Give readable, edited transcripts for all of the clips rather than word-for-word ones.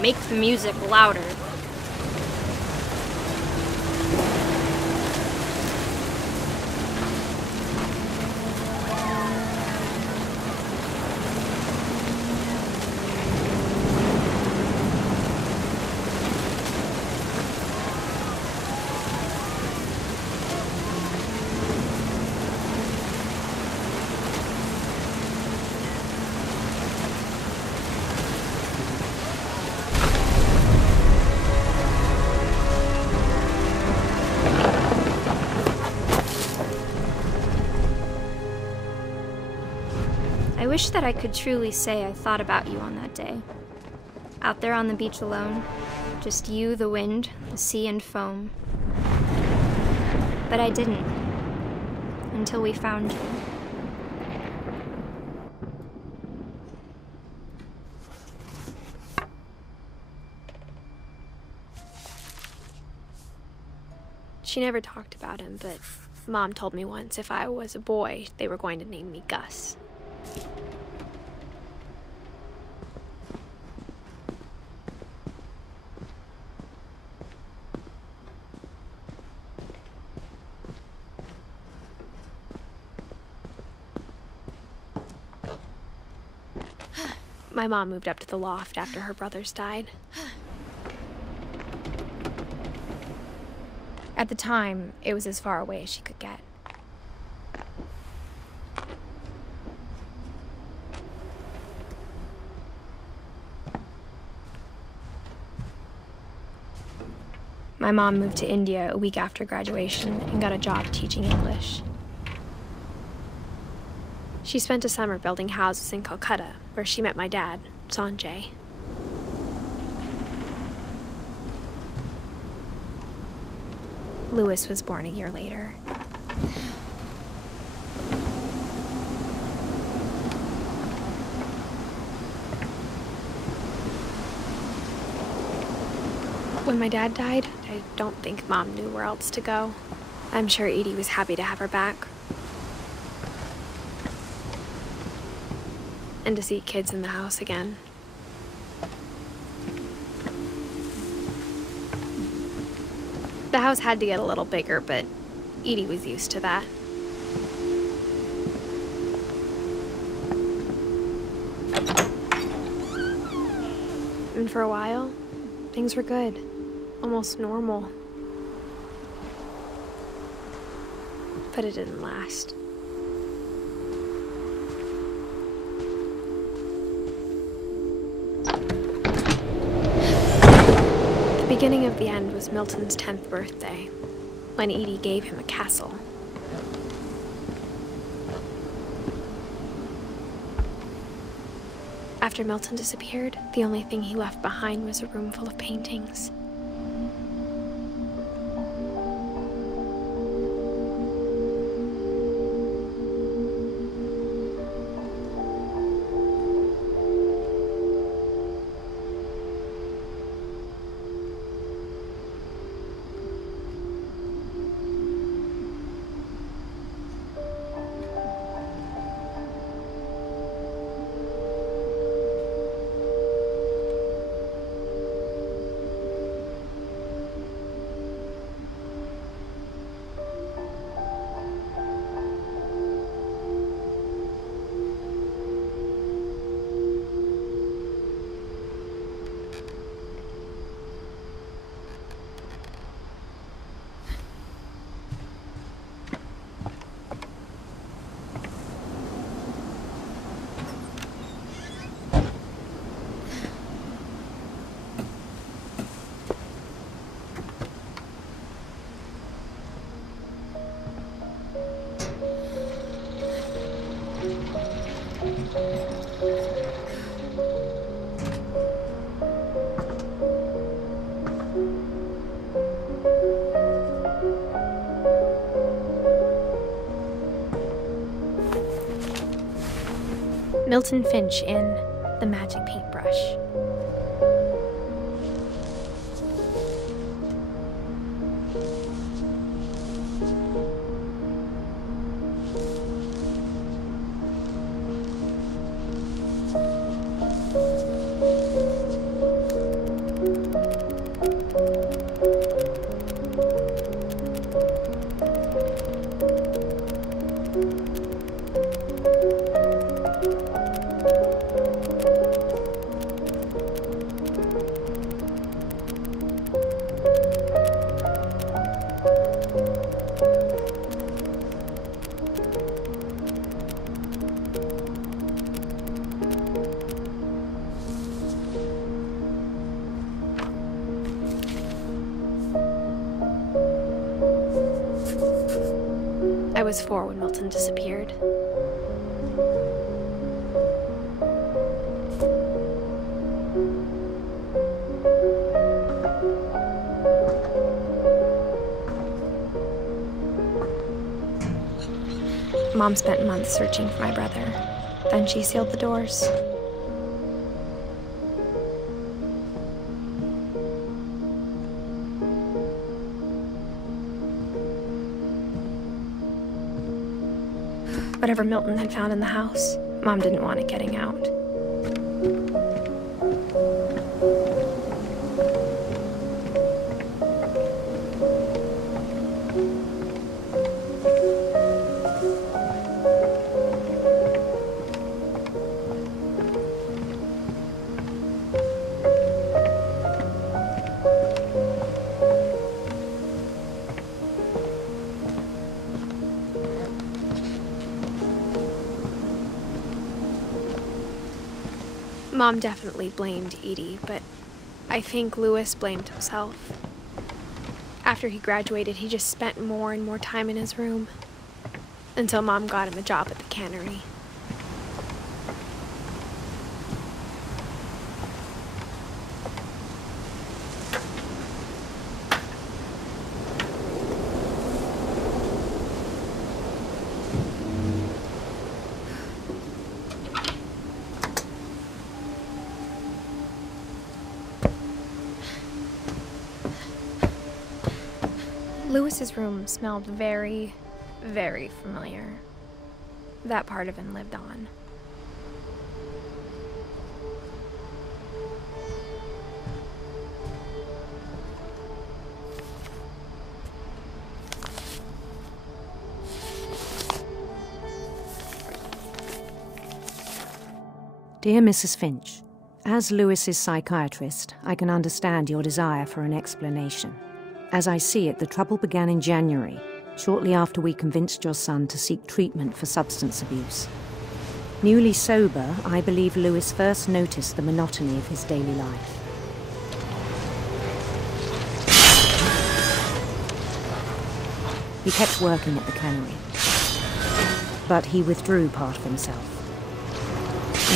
Make the music louder. I wish that I could truly say I thought about you on that day. Out there on the beach alone, just you, the wind, the sea, and foam. But I didn't, until we found you. She never talked about him, but Mom told me once if I was a boy, they were going to name me Gus. My mom moved up to the loft after her brothers died. At the time, it was as far away as she could get. My mom moved to India a week after graduation and got a job teaching English. She spent a summer building houses in Calcutta, where she met my dad, Sanjay. Louis was born a year later. When my dad died, I don't think Mom knew where else to go. I'm sure Edie was happy to have her back. And to see kids in the house again. The house had to get a little bigger, but Edie was used to that. And for a while, things were good. Almost normal. But it didn't last. The beginning of the end was Milton's 10th birthday, when Edie gave him a castle. After Milton disappeared, the only thing he left behind was a room full of paintings. Milton Finch in The Magic Paintbrush. I was 4 when Milton disappeared. Mom spent months searching for my brother. Then she sealed the doors. Whatever Milton had found in the house, Mom didn't want it getting out. Mom definitely blamed Edie, but I think Louis blamed himself. After he graduated, he just spent more and more time in his room, until Mom got him a job at the cannery. Louis's room smelled very, very familiar. That part of him lived on. Dear Mrs. Finch, as Louis's psychiatrist, I can understand your desire for an explanation. As I see it, the trouble began in January, shortly after we convinced your son to seek treatment for substance abuse. Newly sober, I believe Louis first noticed the monotony of his daily life. He kept working at the cannery, but he withdrew part of himself.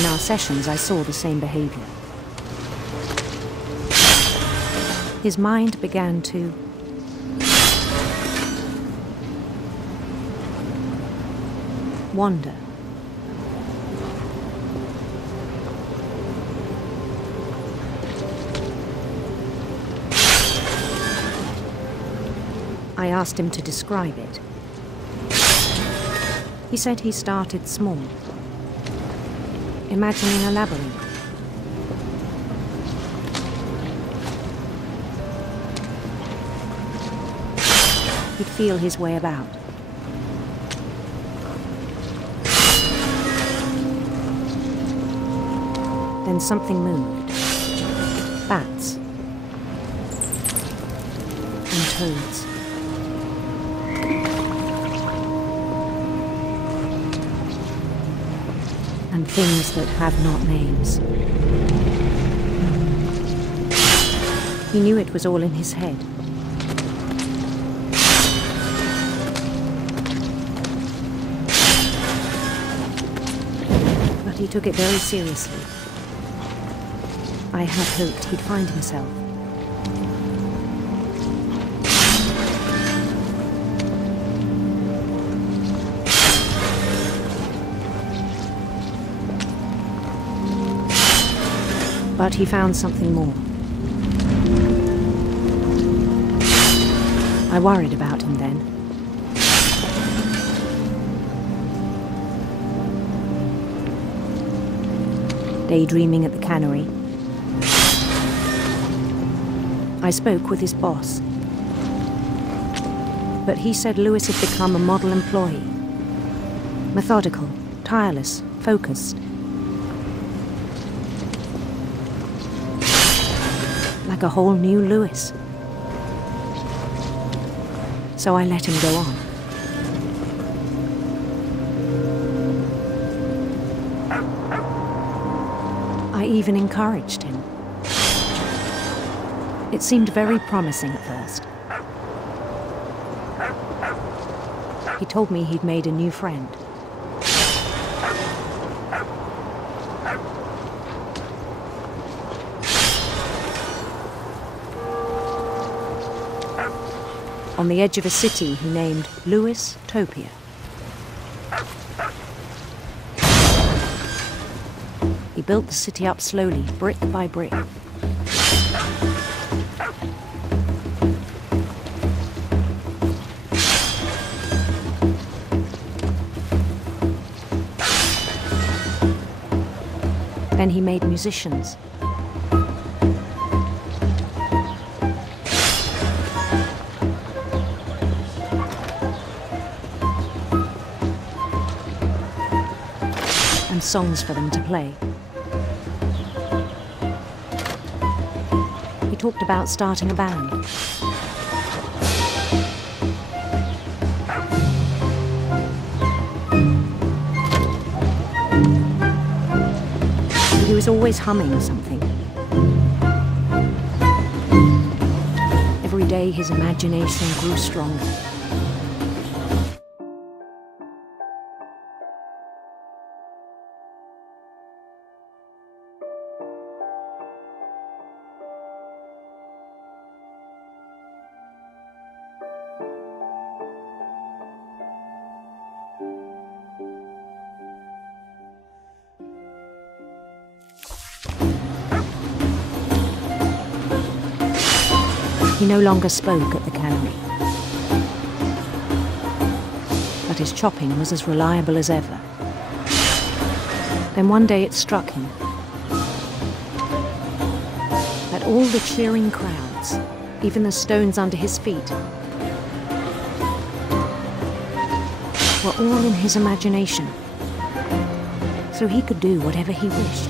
In our sessions, I saw the same behavior. His mind began to wander. I asked him to describe it. He said he started small, imagining a labyrinth. He'd feel his way about. Then something moved. Bats. And toads. And things that have not names. He knew it was all in his head. But he took it very seriously. I had hoped he'd find himself. But he found something more. I worried about him then. Daydreaming at the cannery, I spoke with his boss. But he said Louis had become a model employee. Methodical, tireless, focused. Like a whole new Louis. So I let him go on. I even encouraged him. It seemed very promising at first. He told me he'd made a new friend. On the edge of a city he named Lewis Topia. He built the city up slowly, brick by brick. Then he made musicians. And songs for them to play. He talked about starting a band. He was always humming something. Every day his imagination grew stronger. He no longer spoke at the cannery, but his chopping was as reliable as ever. Then one day it struck him that all the cheering crowds, even the stones under his feet, were all in his imagination, so he could do whatever he wished.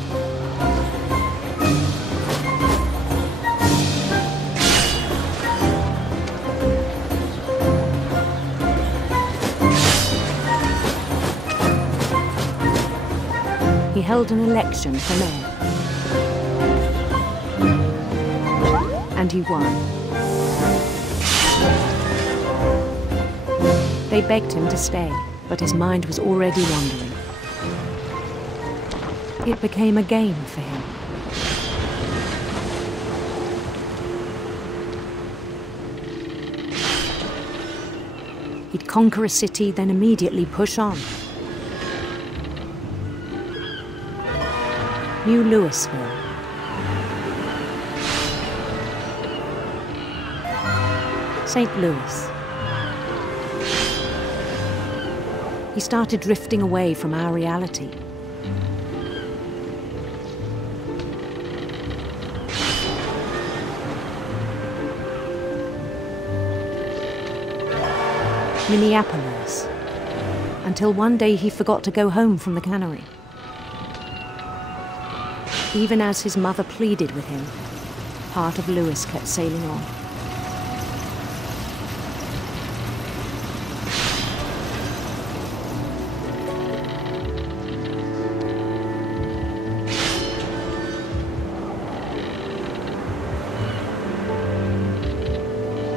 He held an election for mayor. And he won. They begged him to stay, but his mind was already wandering. It became a game for him. He'd conquer a city, then immediately push on. New Louisville. St. Louis. He started drifting away from our reality. Minneapolis. Until one day he forgot to go home from the cannery. Even as his mother pleaded with him, part of Lewis kept sailing on.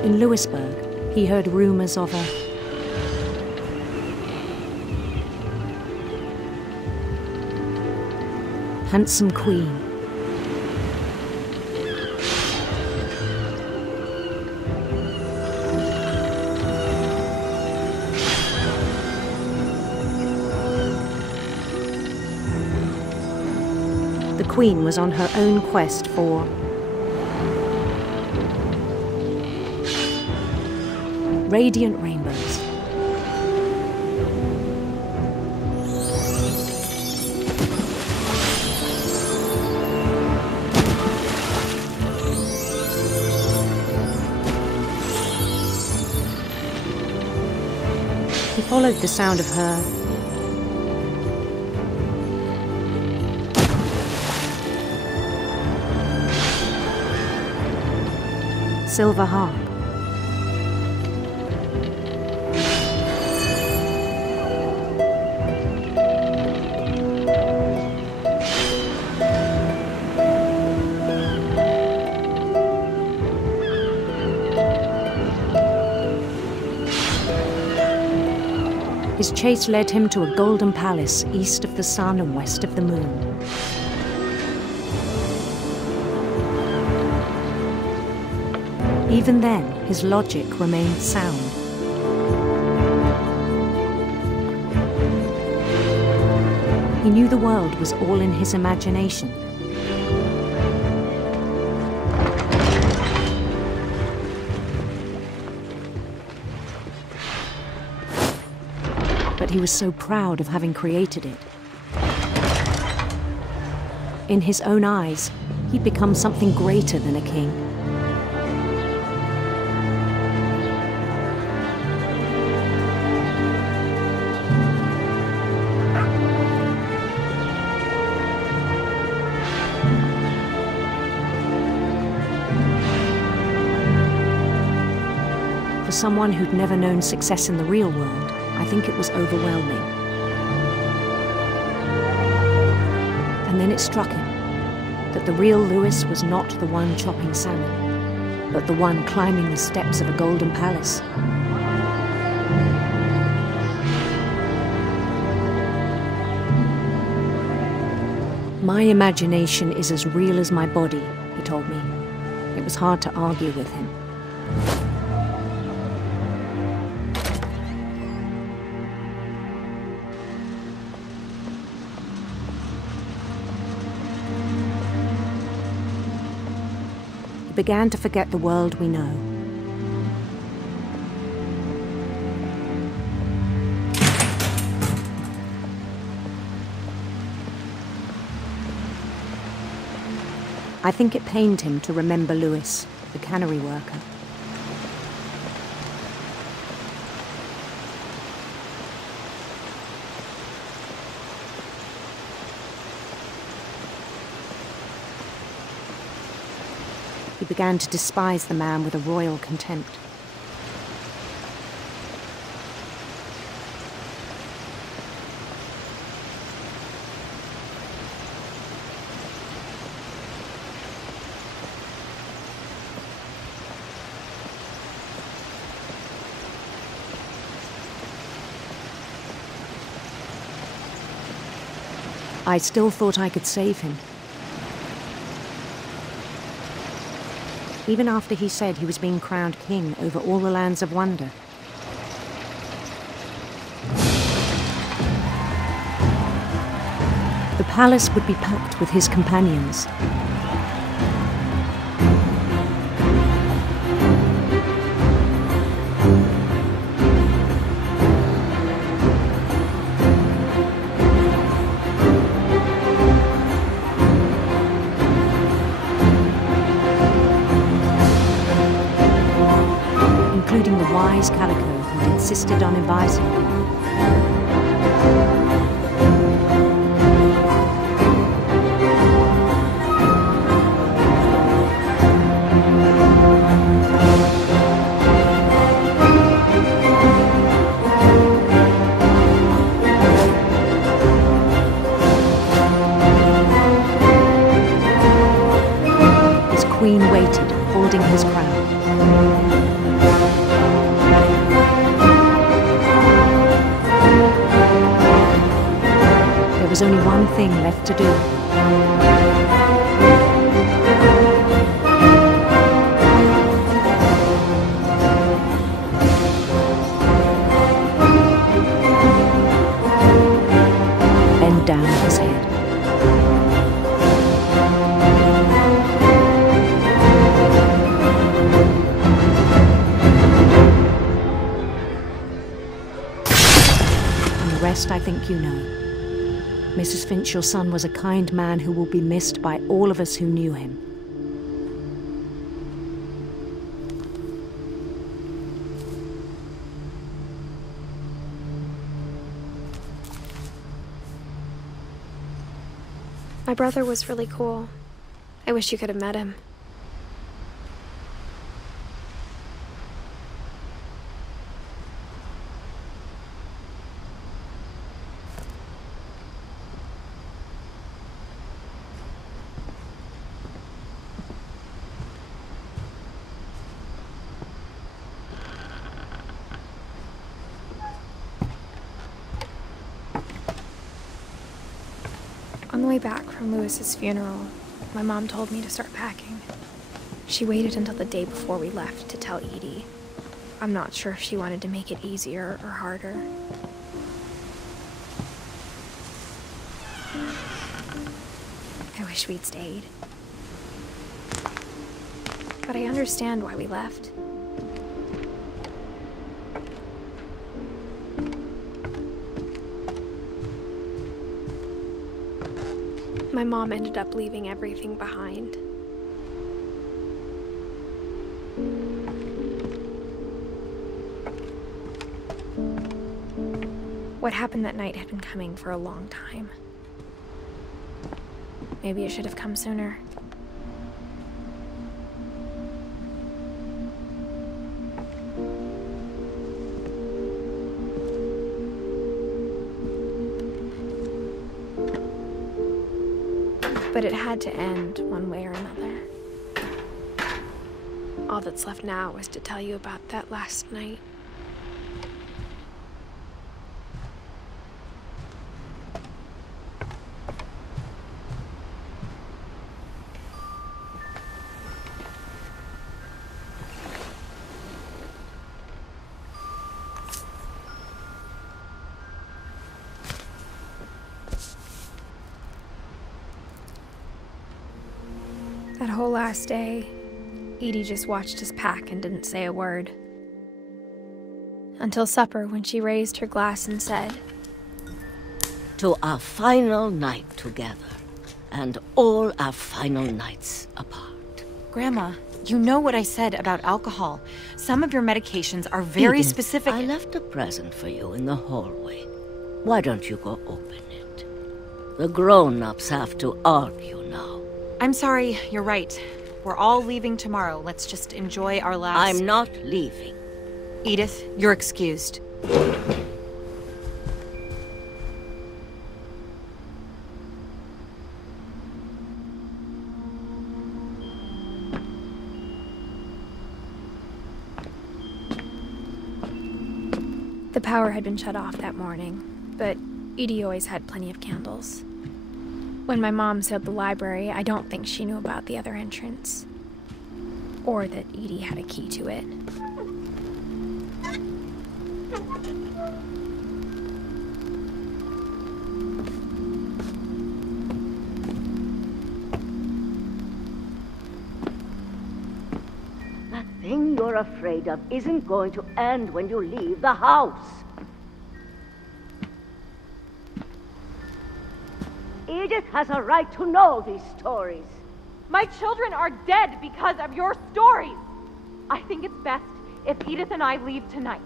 In Lewisburg, he heard rumors of a handsome queen. The queen was on her own quest for radiant rainbows. He followed the sound of her silver harp. His chase led him to a golden palace east of the sun and west of the moon. Even then, his logic remained sound. He knew the world was all in his imagination. But he was so proud of having created it. In his own eyes, he'd become something greater than a king. For someone who'd never known success in the real world, I think it was overwhelming. And then it struck him that the real Lewis was not the one chopping salmon, but the one climbing the steps of a golden palace. My imagination is as real as my body, he told me. It was hard to argue with him. Began to forget the world we know. I think it pained him to remember Lewis, the cannery worker. He began to despise the man with a royal contempt. I still thought I could save him. Even after he said he was being crowned king over all the lands of wonder. The palace would be packed with his companions. Including the wise Calico who insisted on advising him. His queen waited, holding his crown. There was only one thing left to do. Bend down his head. And the rest I think you know. Mrs. Finch, your son was a kind man who will be missed by all of us who knew him. My brother was really cool. I wish you could have met him. the way back from Lewis's funeral, my mom told me to start packing. She waited until the day before we left to tell Edie. I'm not sure if she wanted to make it easier or harder. I wish we'd stayed. But I understand why we left. My mom ended up leaving everything behind. What happened that night had been coming for a long time. Maybe it should have come sooner. But it had to end one way or another. All that's left now is to tell you about that last night. That whole last day, Edie just watched us pack and didn't say a word. Until supper, when she raised her glass and said, "To our final night together, and all our final nights apart." Grandma, you know what I said about alcohol. Some of your medications are very Edith, specific. I left a present for you in the hallway. Why don't you go open it? The grown-ups have to argue now. I'm sorry, you're right. We're all leaving tomorrow. Let's just enjoy our last... I'm not leaving. Edith, you're excused. the power had been shut off that morning, but Edie always had plenty of candles. When my mom sealed the library, I don't think she knew about the other entrance. Or that Edie had a key to it. That thing you're afraid of isn't going to end when you leave the house. Edith has a right to know these stories. My children are dead because of your stories. I think it's best if Edith and I leave tonight.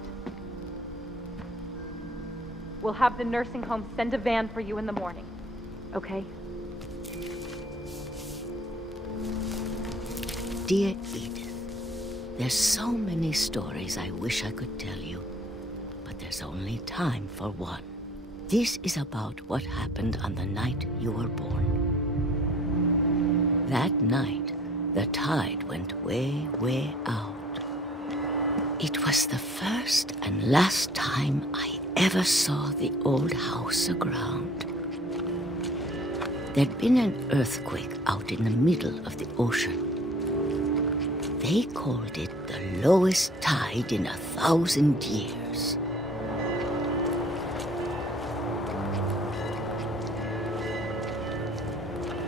We'll have the nursing home send a van for you in the morning, okay? Dear Edith, there's so many stories I wish I could tell you, but there's only time for one. This is about what happened on the night you were born. That night, the tide went way, way out. It was the first and last time I ever saw the old house aground. There'd been an earthquake out in the middle of the ocean. They called it the lowest tide in 1,000 years.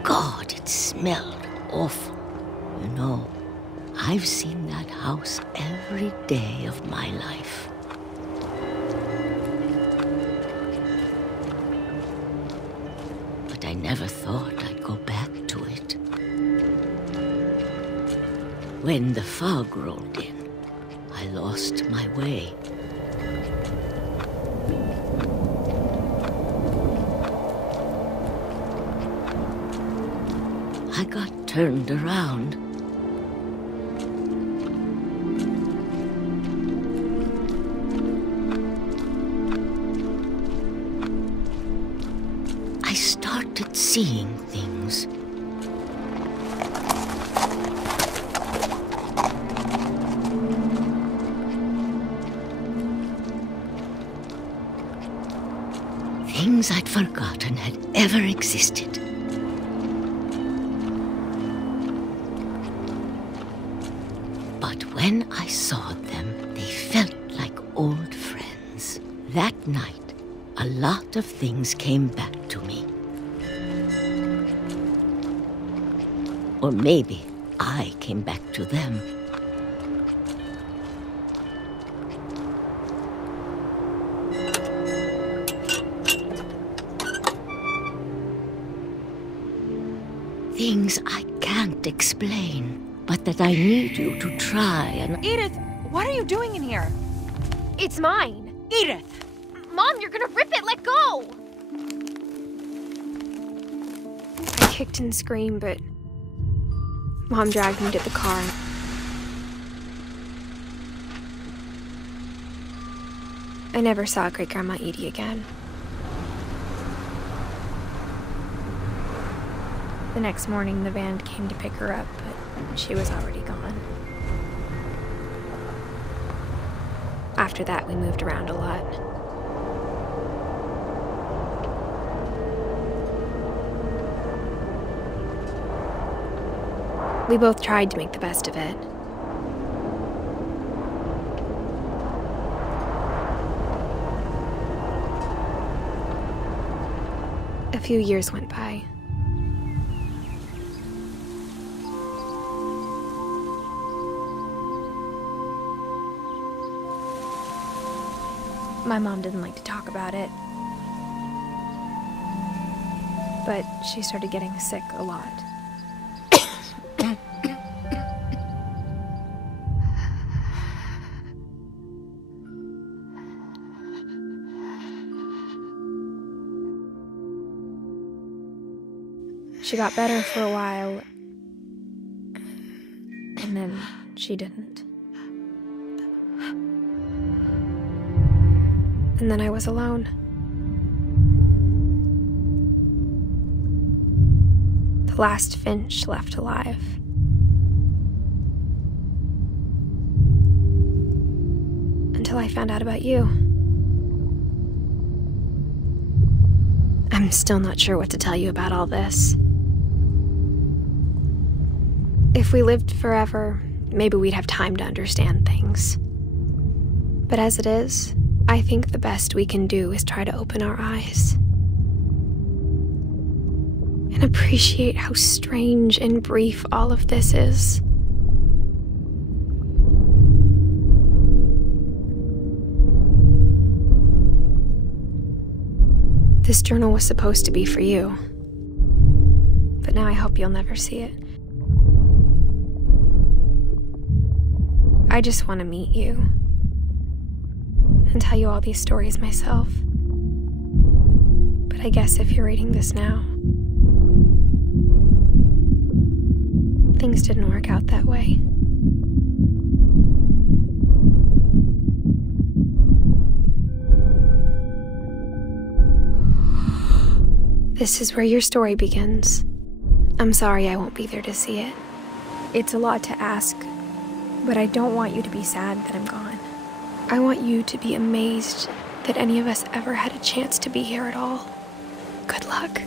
God, it smelled awful. You know, I've seen that house every day of my life. But I never thought I'd go back to it. When the fog rolled in, I lost my way. I got turned around. I started seeing things. Things I'd forgotten had ever existed. But when I saw them, they felt like old friends. That night, a lot of things came back to me. Or maybe I came back to them. Things I can't explain, but that I need you to try and... Edith, what are you doing in here? It's mine. Edith! Mom, you're gonna rip it! Let go! I kicked and screamed, but Mom dragged me to the car. I never saw Great-Grandma Edie again. The next morning, the van came to pick her up, but she was already gone. After that, we moved around a lot. We both tried to make the best of it. A few years went by. My mom didn't like to talk about it, but she started getting sick a lot. She got better for a while, and then she didn't. And then I was alone. The last Finch left alive. Until I found out about you. I'm still not sure what to tell you about all this. If we lived forever, maybe we'd have time to understand things. But as it is, I think the best we can do is try to open our eyes. And appreciate how strange and brief all of this is. This journal was supposed to be for you. But now I hope you'll never see it. I just want to meet you. And tell you all these stories myself. But I guess if you're reading this now, things didn't work out that way. This is where your story begins. I'm sorry I won't be there to see it. It's a lot to ask, but I don't want you to be sad that I'm gone. I want you to be amazed that any of us ever had a chance to be here at all. Good luck.